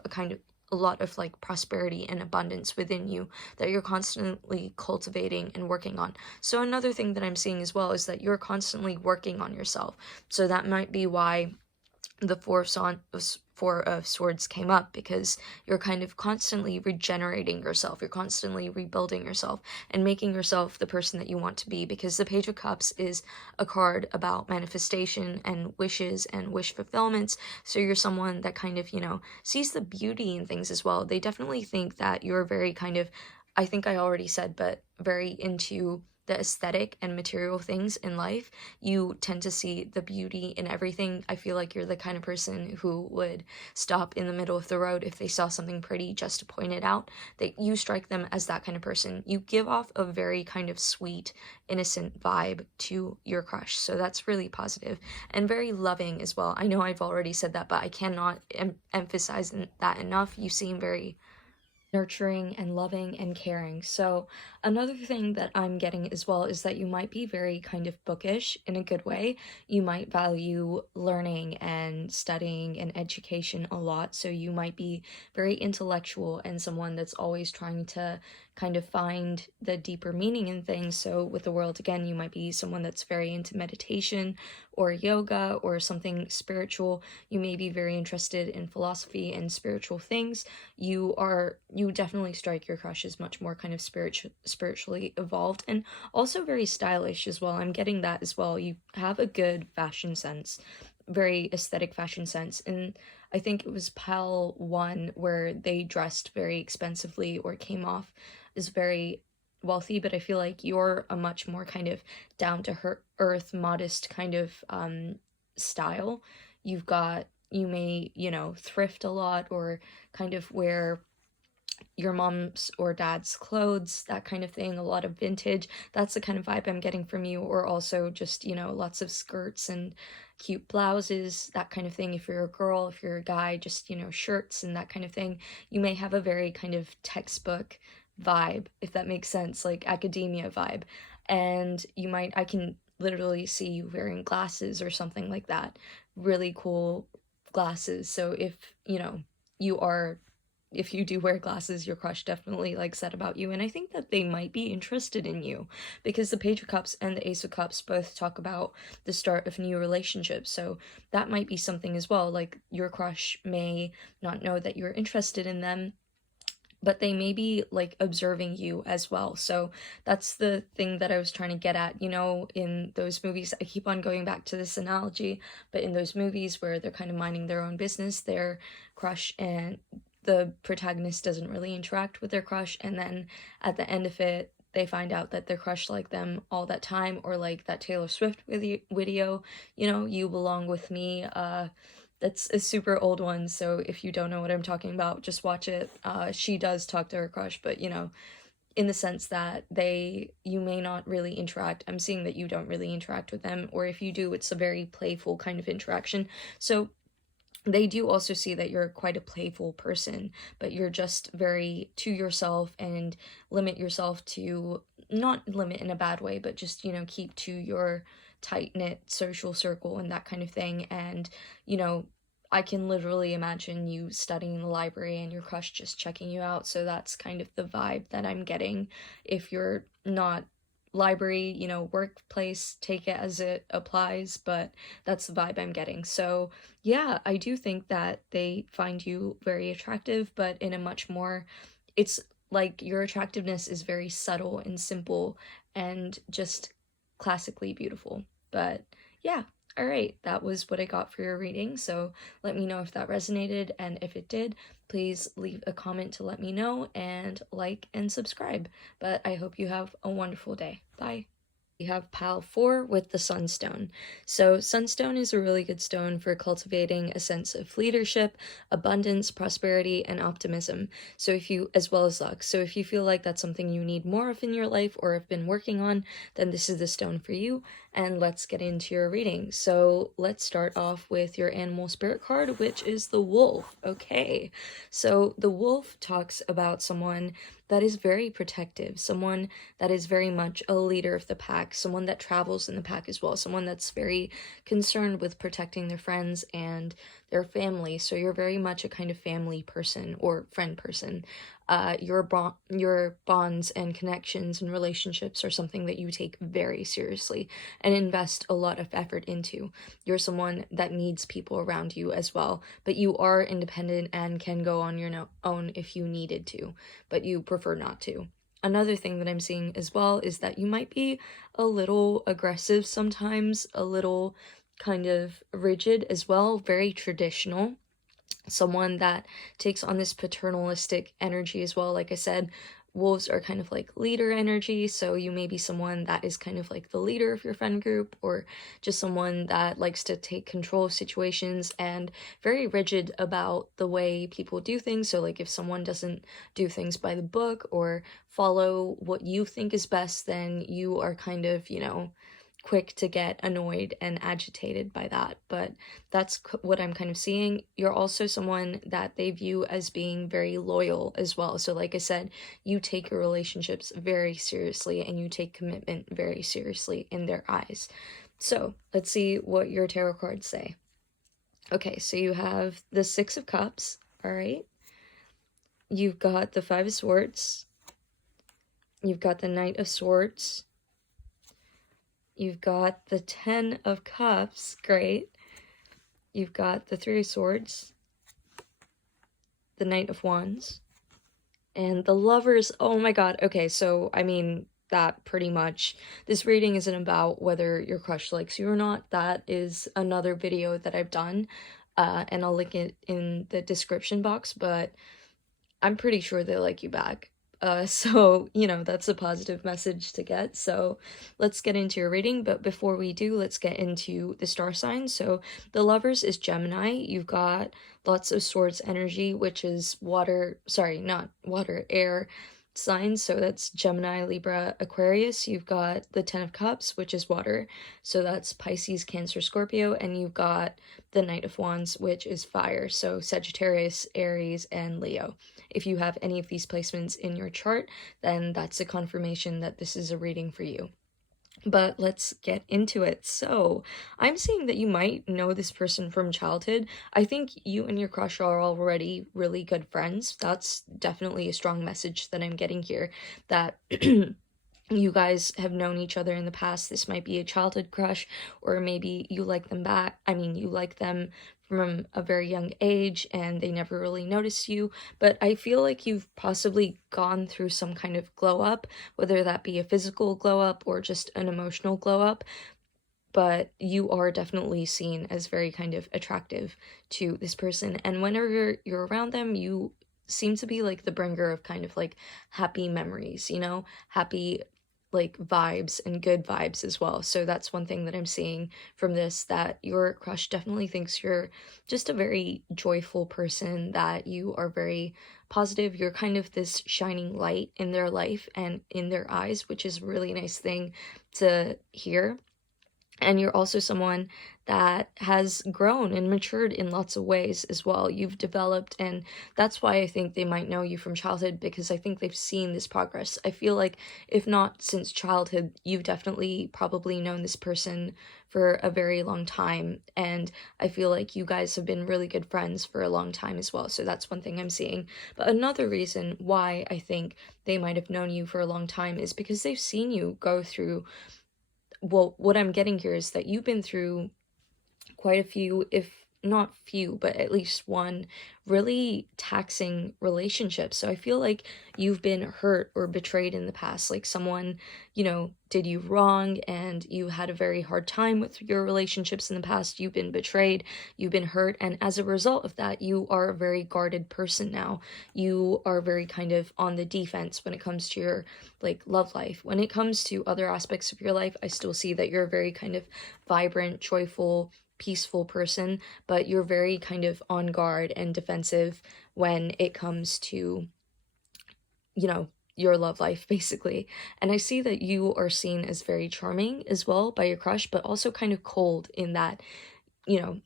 a lot of like prosperity and abundance within you that you're constantly cultivating and working on. So another thing that I'm seeing as well is that you're constantly working on yourself. So that might be why the Four of Swords came up, because you're kind of constantly regenerating yourself, you're constantly rebuilding yourself and making yourself the person that you want to be, because the Page of Cups is a card about manifestation and wishes and wish fulfillments. So you're someone that kind of, sees the beauty in things as well. They definitely think that you're very kind of, I think I already said, but very into the aesthetic and material things in life. You tend to see the beauty in everything. I feel like you're the kind of person who would stop in the middle of the road if they saw something pretty just to point it out. That you strike them as that kind of person. You give off a very kind of sweet, innocent vibe to your crush. So that's really positive and very loving as well. I know I've already said that, but I cannot emphasize that enough. You seem very nurturing and loving and caring. So another thing that I'm getting as well is that you might be very kind of bookish in a good way. You might value learning and studying and education a lot. So you might be very intellectual and someone that's always trying to kind of find the deeper meaning in things. So with the world, again, you might be someone that's very into meditation or yoga or something spiritual. You may be very interested in philosophy and spiritual things. You definitely strike your crush as much more kind of spiritually evolved and also very stylish as well. I'm getting that as well. You have a good fashion sense, very aesthetic fashion sense. And I think it was Pal 1 where they dressed very expensively or came off as very wealthy, but I feel like you're a much more kind of down to earth, modest kind of style. You may, thrift a lot or kind of wear your mom's or dad's clothes, that kind of thing, a lot of vintage. That's the kind of vibe I'm getting from you. Or also just, lots of skirts and cute blouses, that kind of thing. If you're a girl, if you're a guy, just, shirts and that kind of thing. You may have a very kind of textbook vibe, if that makes sense, like academia vibe. And I can literally see you wearing glasses or something like that. Really cool glasses. So if you do wear glasses, your crush definitely likes that about you. And I think that they might be interested in you because the Page of Cups and the Ace of Cups both talk about the start of new relationships. So that might be something as well. Like your crush may not know that you're interested in them, but they may be like observing you as well. So that's the thing that I was trying to get at, in those movies. I keep on going back to this analogy, but in those movies where they're kind of minding their own business, their crush and the protagonist doesn't really interact with their crush, and then at the end of it they find out that their crush liked them all that time, or like that Taylor Swift video, You Belong With Me. That's a super old one, so if you don't know what I'm talking about, just watch it. She does talk to her crush, but in the sense that you may not really interact. I'm seeing that you don't really interact with them, or if you do, it's a very playful kind of interaction. So they do also see that you're quite a playful person, but you're just very to yourself and limit yourself to, not limit in a bad way, but just, keep to your tight-knit social circle and that kind of thing. And, I can literally imagine you studying in the library and your crush just checking you out. So that's kind of the vibe that I'm getting. If you're not library, workplace, take it as it applies, but that's the vibe I'm getting. So yeah, I do think that they find you very attractive, but in a much more, it's like your attractiveness is very subtle and simple and just classically beautiful. But yeah, all right, that was what I got for your reading. So let me know if that resonated, and if it did, please leave a comment to let me know, and like and subscribe. But I hope you have a wonderful day. Bye. We have Pile 4 with the Sunstone. So Sunstone is a really good stone for cultivating a sense of leadership, abundance, prosperity, and optimism. So as well as luck. So if you feel like that's something you need more of in your life or have been working on, then this is the stone for you. And let's get into your reading. So let's start off with your animal spirit card, which is the wolf. Okay. So the wolf talks about someone that is very protective, someone that is very much a leader of the pack, someone that travels in the pack as well, someone that's very concerned with protecting their friends and their family. So you're very much a kind of family person or friend person. Your bonds and connections and relationships are something that you take very seriously and invest a lot of effort into. You're someone that needs people around you as well, but you are independent and can go on your own if you needed to, but you prefer not to. Another thing that I'm seeing as well is that you might be a little aggressive sometimes, a little kind of rigid as well, very traditional. Someone that takes on this paternalistic energy as well, like I said, wolves are kind of like leader energy, so you may be someone that is kind of like the leader of your friend group, or just someone that likes to take control of situations and very rigid about the way people do things. So like if someone doesn't do things by the book or follow what you think is best, then you are kind of, you know, quick to get annoyed and agitated by that. But that's what I'm kind of seeing. You're also someone that they view as being very loyal as well. So like I said, you take your relationships very seriously and you take commitment very seriously in their eyes. So let's see what your tarot cards say. Okay, so you have the Six of Cups, all right? You've got the Five of Swords. You've got the Knight of Swords. You've got the Ten of Cups, great. You've got the Three of Swords, the Knight of Wands, and the Lovers. Oh my god, okay, so, I mean, that pretty much, this reading isn't about whether your crush likes you or not. That is another video that I've done, and I'll link it in the description box, but I'm pretty sure they like you back. So, you know, that's a positive message to get. So let's get into your reading. But before we do, let's get into the star signs. So the Lovers is Gemini. You've got lots of swords energy, which is water, sorry, not water, air signs. So that's Gemini, Libra, Aquarius. You've got the Ten of Cups, which is water. So that's Pisces, Cancer, Scorpio. And you've got the Knight of Wands, which is fire. So Sagittarius, Aries, and Leo. If you have any of these placements in your chart, then that's a confirmation that this is a reading for you. But let's get into it. So, I'm seeing that you might know this person from childhood. I think you and your crush are already really good friends. That's definitely a strong message that I'm getting here, that you guys have known each other in the past. This might be a childhood crush, or maybe you like them back. I mean, you like them from a very young age and they never really noticed you. But I feel like you've possibly gone through some kind of glow up, whether that be a physical glow up or just an emotional glow up. But you are definitely seen as very kind of attractive to this person. And whenever you're around them, you seem to be like the bringer of kind of like happy memories, you know, happy like vibes and good vibes as well. So that's one thing that I'm seeing from this, that your crush definitely thinks you're just a very joyful person, that you are very positive. You're kind of this shining light in their life and in their eyes, which is a really nice thing to hear. And you're also someone that has grown and matured in lots of ways as well. You've developed, and that's why I think they might know you from childhood, because I think they've seen this progress. I feel like, if not since childhood, you've definitely probably known this person for a very long time, and I feel like you guys have been really good friends for a long time as well. So that's one thing I'm seeing. But another reason why I think they might have known you for a long time is because they've seen you go through, well, what I'm getting here is that you've been through quite a few, if not few, but at least one really taxing relationship. So I feel like you've been hurt or betrayed in the past. Like someone, you know, did you wrong and you had a very hard time with your relationships in the past. You've been betrayed, you've been hurt, and as a result of that, you are a very guarded person now. You are very kind of on the defense when it comes to your like love life. When it comes to other aspects of your life, I still see that you're a very kind of vibrant, joyful, peaceful person, but you're very kind of on guard and defensive when it comes to, you know, your love life, basically. And I see that you are seen as very charming as well by your crush, but also kind of cold in that, you know,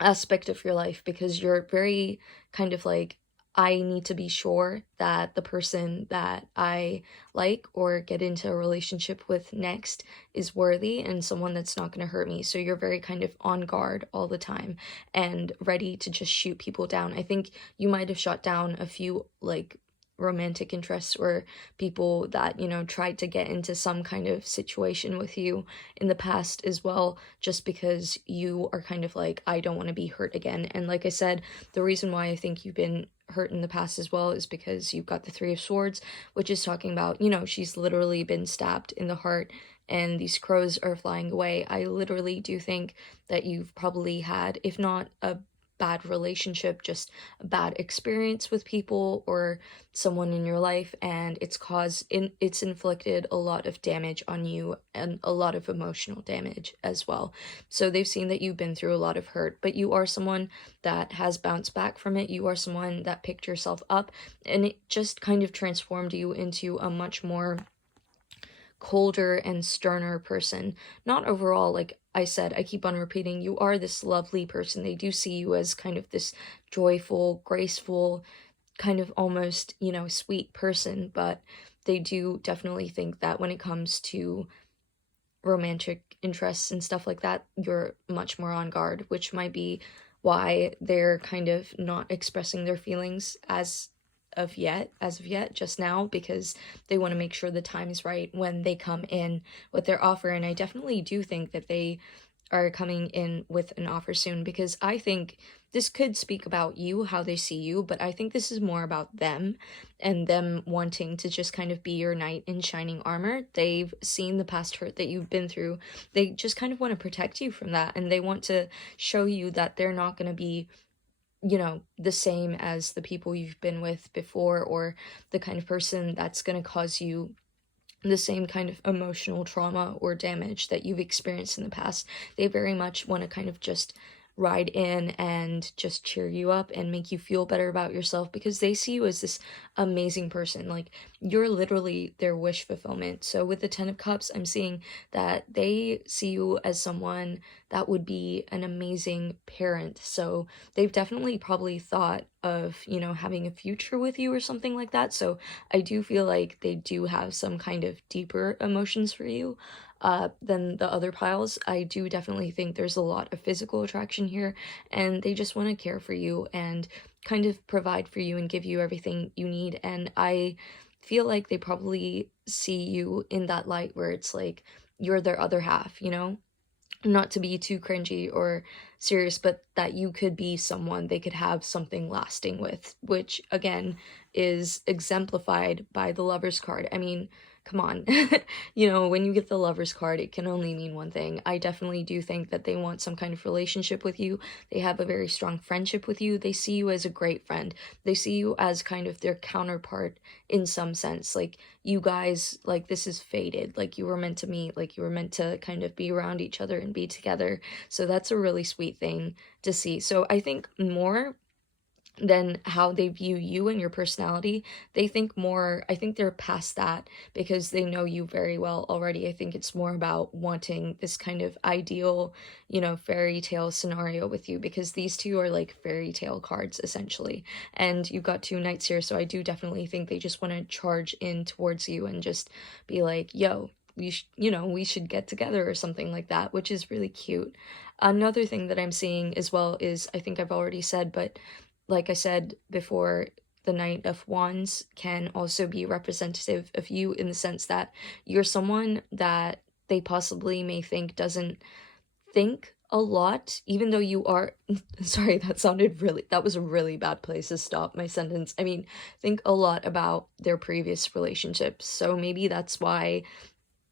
aspect of your life, because you're very kind of like, I need to be sure that the person that I like or get into a relationship with next is worthy and someone that's not going to hurt me. So you're very kind of on guard all the time and ready to just shoot people down. I think you might have shot down a few like romantic interests or people that, you know, tried to get into some kind of situation with you in the past as well, just because you are kind of like, I don't want to be hurt again. And like I said, the reason why I think you've been hurt in the past as well is because you've got the Three of Swords, which is talking about, you know, she's literally been stabbed in the heart and these crows are flying away. I literally do think that you've probably had, if not a bad relationship, just a bad experience with people or someone in your life, and it's inflicted a lot of damage on you and a lot of emotional damage as well. So they've seen that you've been through a lot of hurt, but you are someone that has bounced back from it. You are someone that picked yourself up, and it just kind of transformed you into a much more colder and sterner person. Not overall, like I said, I keep on repeating, you are this lovely person. They do see you as kind of this joyful, graceful, kind of almost, sweet person, but they do definitely think that when it comes to romantic interests and stuff like that, you're much more on guard, which might be why they're kind of not expressing their feelings as of yet, just now, because they want to make sure the time is right when they come in with their offer. And I definitely do think that they are coming in with an offer soon, because I think this could speak about you, how they see you, but I think this is more about them and them wanting to just kind of be your knight in shining armor. They've seen the past hurt that you've been through. They just kind of want to protect you from that, and they want to show you that they're not going to be the same as the people you've been with before, or the kind of person that's going to cause you the same kind of emotional trauma or damage that you've experienced in the past. They very much want to kind of just ride in and just cheer you up and make you feel better about yourself, because they see you as this amazing person. Like, you're literally their wish fulfillment. So with the 10 of Cups, I'm seeing that they see you as someone that would be an amazing parent. So they've definitely probably thought of, having a future with you or something like that. So I do feel like they do have some kind of deeper emotions for you than the other piles. I do definitely think there's a lot of physical attraction here, and they just want to care for you and kind of provide for you and give you everything you need. And I feel like they probably see you in that light where it's like you're their other half, not to be too cringy or serious, but that you could be someone they could have something lasting with, which again is exemplified by the Lover's card. I mean, come on. When you get the Lover's card, it can only mean one thing. I definitely do think that they want some kind of relationship with you. They have a very strong friendship with you. They see you as a great friend. They see you as kind of their counterpart in some sense. Like, you guys, like, this is fated. Like, you were meant to meet. Like, you were meant to kind of be around each other and be together. So that's a really sweet thing to see. So I think more than how they view you and your personality, I think they're past that, because they know you very well already. I think it's more about wanting this kind of ideal, fairy tale scenario with you, because these two are like fairy tale cards essentially. And you've got two knights here, so I do definitely think they just want to charge in towards you and just be like, yo, we should get together or something like that, which is really cute. Another thing that I'm seeing as well is, I think I've already said, but like I said before, the Knight of Wands can also be representative of you, in the sense that you're someone that they possibly may think doesn't think a lot, even though you are sorry, that was a really bad place to stop my sentence. I mean, think a lot about their previous relationships. So maybe that's why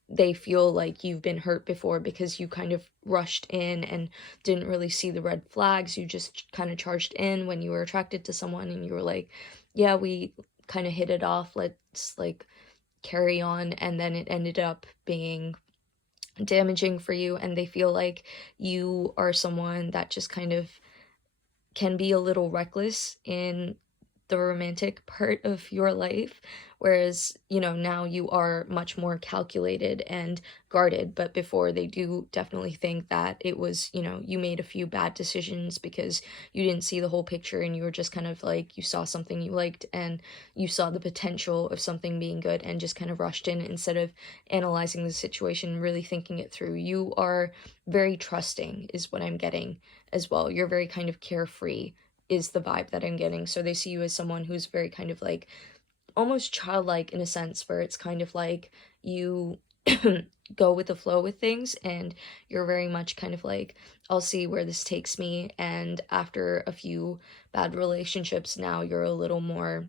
they feel like you've been hurt before, because you kind of rushed in and didn't really see the red flags. You just kind of charged in when you were attracted to someone, and you were like, yeah, we kind of hit it off, let's like carry on. And then it ended up being damaging for you, and they feel like you are someone that just kind of can be a little reckless in the romantic part of your life, whereas now you are much more calculated and guarded. But before, they do definitely think that it was, you made a few bad decisions because you didn't see the whole picture, and you were just kind of like, you saw something you liked and you saw the potential of something being good and just kind of rushed in instead of analyzing the situation, really thinking it through. You are very trusting is what I'm getting as well. You're very kind of carefree is the vibe that I'm getting. So they see you as someone who's very kind of like almost childlike, in a sense, where it's kind of like you go with the flow with things, and you're very much kind of like, I'll see where this takes me. And after a few bad relationships, now you're a little more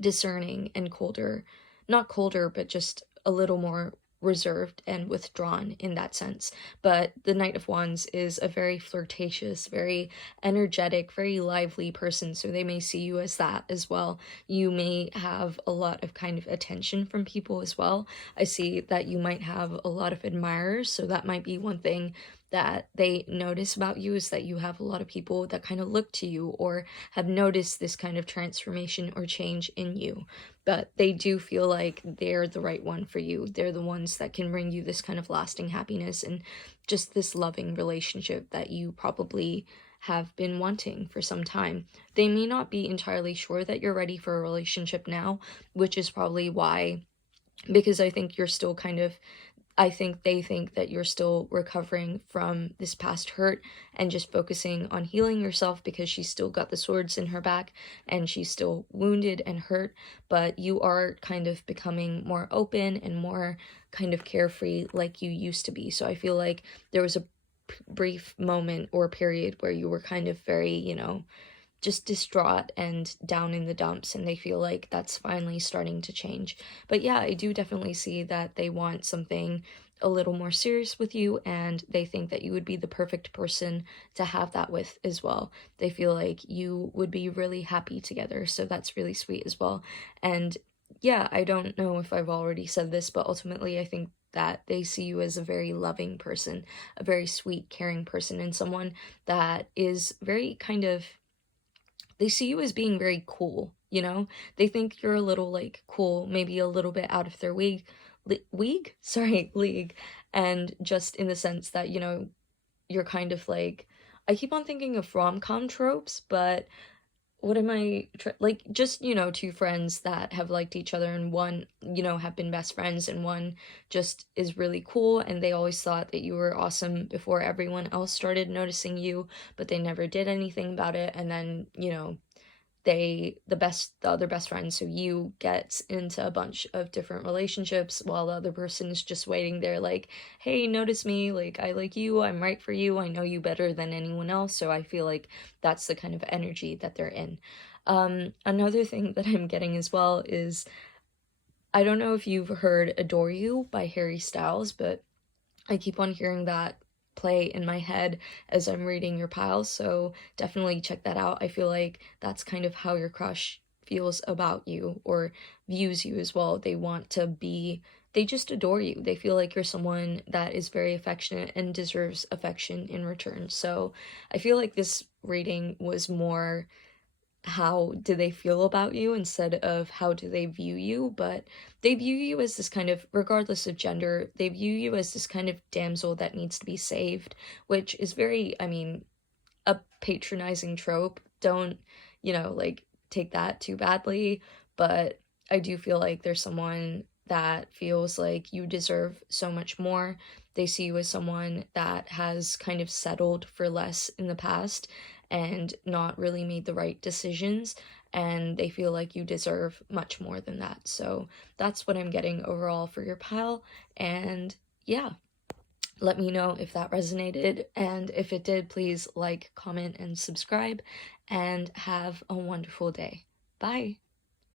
discerning and colder. Not colder, but just a little more reserved and withdrawn in that sense. But the Knight of Wands is a very flirtatious, very energetic, very lively person, so they may see you as that as well. You may have a lot of kind of attention from people as well. I see that you might have a lot of admirers, so that might be one thing that they notice about you, is that you have a lot of people that kind of look to you or have noticed this kind of transformation or change in you. But they do feel like they're the right one for you. They're the ones that can bring you this kind of lasting happiness and just this loving relationship that you probably have been wanting for some time. They may not be entirely sure that you're ready for a relationship now, which is probably why, because I think you're still kind of, I think they think that you're still recovering from this past hurt and just focusing on healing yourself, because she's still got the swords in her back and she's still wounded and hurt, but you are kind of becoming more open and more kind of carefree like you used to be. So I feel like there was a brief moment or period where you were kind of very, just distraught and down in the dumps, and they feel like that's finally starting to change. But yeah, I do definitely see that they want something a little more serious with you, and they think that you would be the perfect person to have that with as well. They feel like you would be really happy together, so that's really sweet as well. And yeah, I don't know if I've already said this, but ultimately I think that they see you as a very loving person, a very sweet, caring person, and someone that is very kind of, they see you as being very cool, They think you're a little, like, cool, maybe a little bit out of their league, and just in the sense that, you're kind of like, I keep on thinking of rom-com tropes, but what am I, like, just, two friends that have liked each other, and one, have been best friends, and one just is really cool, and they always thought that you were awesome before everyone else started noticing you, but they never did anything about it, and then, the other best friend, so you, gets into a bunch of different relationships while the other person is just waiting there like, hey, notice me, like, I like you, I'm right for you, I know you better than anyone else. So I feel like that's the kind of energy that they're in. Another thing that I'm getting as well is, I don't know if you've heard Adore You by Harry Styles, but I keep on hearing that play in my head as I'm reading your pile, so definitely check that out. I feel like that's kind of how your crush feels about you or views you as well. They just adore you. They feel like you're someone that is very affectionate and deserves affection in return. So I feel like this reading was more, how do they feel about you instead of how do they view you, but they view you as this kind of, regardless of gender, they view you as this kind of damsel that needs to be saved, which is very, I mean, a patronizing trope. Don't, like, take that too badly, but I do feel like there's someone that feels like you deserve so much more. They see you as someone that has kind of settled for less in the past and not really made the right decisions, and they feel like you deserve much more than that. So that's what I'm getting overall for your pile, and yeah. Let me know if that resonated, and if it did, please like, comment, and subscribe, and have a wonderful day. Bye!